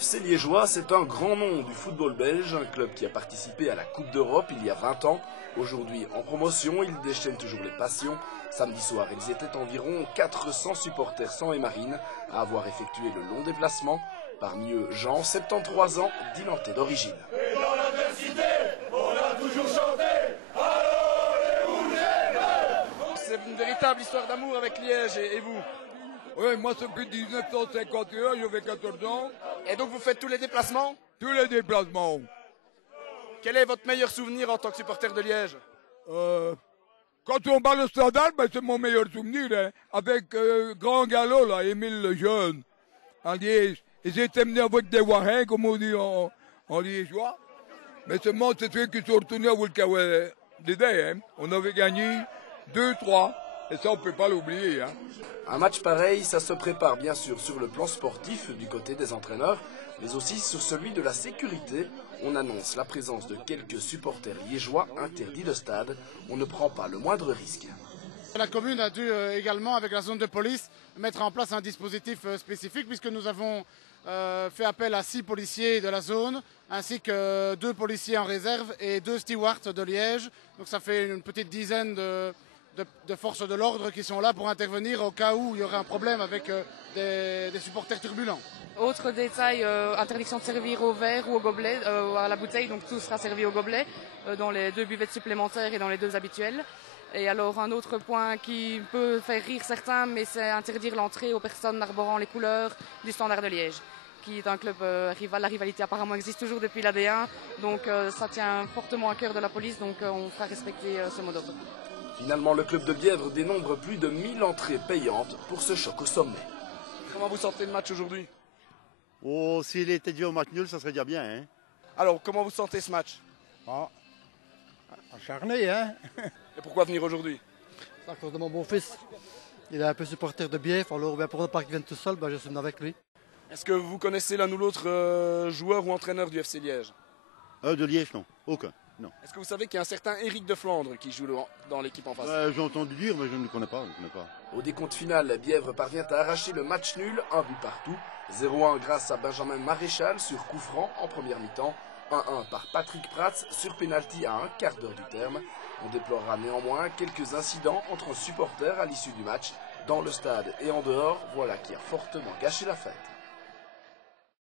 FC Liégeois, c'est un grand nom du football belge, un club qui a participé à la Coupe d'Europe il y a 20 ans. Aujourd'hui en promotion, ils déchaînent toujours les passions. Samedi soir, ils étaient environ 400 supporters sang et marine à avoir effectué le long déplacement. Parmi eux, Jean, 73 ans, Dinantais d'origine. Et dans l'adversité, on a toujours chanté. Alors les Rouges. C'est une véritable histoire d'amour avec Liège et vous? Oui, moi depuis 1951, je fais 14 ans. Et donc vous faites tous les déplacements? Tous les déplacements. Quel est votre meilleur souvenir en tant que supporter de Liège? Quand on bat le Stendhal, ben, c'est mon meilleur souvenir, hein, avec Grand Galop, là, Émile le Jeune, en Liège. Ils étaient menés avec des Warrens, comme on dit en liégeois. Mais seulement, c'est ceux qui sont retournés à Vulcaoué l'idée. Hein. On avait gagné 2-3. Et ça, on ne peut pas l'oublier. Hein. Un match pareil, ça se prépare bien sûr sur le plan sportif du côté des entraîneurs, mais aussi sur celui de la sécurité. On annonce la présence de quelques supporters liégeois interdits de stade. On ne prend pas le moindre risque. La commune a dû également, avec la zone de police, mettre en place un dispositif spécifique puisque nous avons fait appel à 6 policiers de la zone, ainsi que 2 policiers en réserve et 2 stewards de Liège. Donc ça fait une petite dizaine de forces de l'ordre qui sont là pour intervenir au cas où il y aurait un problème avec des supporters turbulents. Autre détail, interdiction de servir au verre ou au gobelet, à la bouteille, donc tout sera servi au gobelet, dans les 2 buvettes supplémentaires et dans les 2 habituelles. Et alors un autre point qui peut faire rire certains, mais c'est interdire l'entrée aux personnes arborant les couleurs du Standard de Liège, qui est un club rival. La rivalité apparemment existe toujours depuis la D1, donc ça tient fortement à cœur de la police, donc on fera respecter ce mot d'ordre. Finalement, le club de Bièvre dénombre plus de 1000 entrées payantes pour ce choc au sommet. Comment vous sentez le match aujourd'hui? Oh, s'il était dû au match nul, ça serait déjà bien. Hein. Alors, comment vous sentez ce match? Acharné, hein. Et pourquoi venir aujourd'hui? C'est à cause de mon beau-fils. Il est un peu supporter de Bièvre, alors pour ne pas qu'il vienne tout seul, je suis venu avec lui. Est-ce que vous connaissez l'un ou l'autre joueur ou entraîneur du FC Liège? De Liège, non. Aucun. Non. Est-ce que vous savez qu'il y a un certain Éric de Flandre qui joue dans l'équipe en face? J'ai entendu dire, mais je ne le connais pas. Au décompte final, Bièvre parvient à arracher le match nul, 1 but partout. 0-1 grâce à Benjamin Maréchal sur coup franc en première mi-temps. 1-1 par Patrick Prats sur pénalty à un quart d'heure du terme. On déplorera néanmoins quelques incidents entre supporters à l'issue du match. Dans le stade et en dehors, voilà qui a fortement gâché la fête.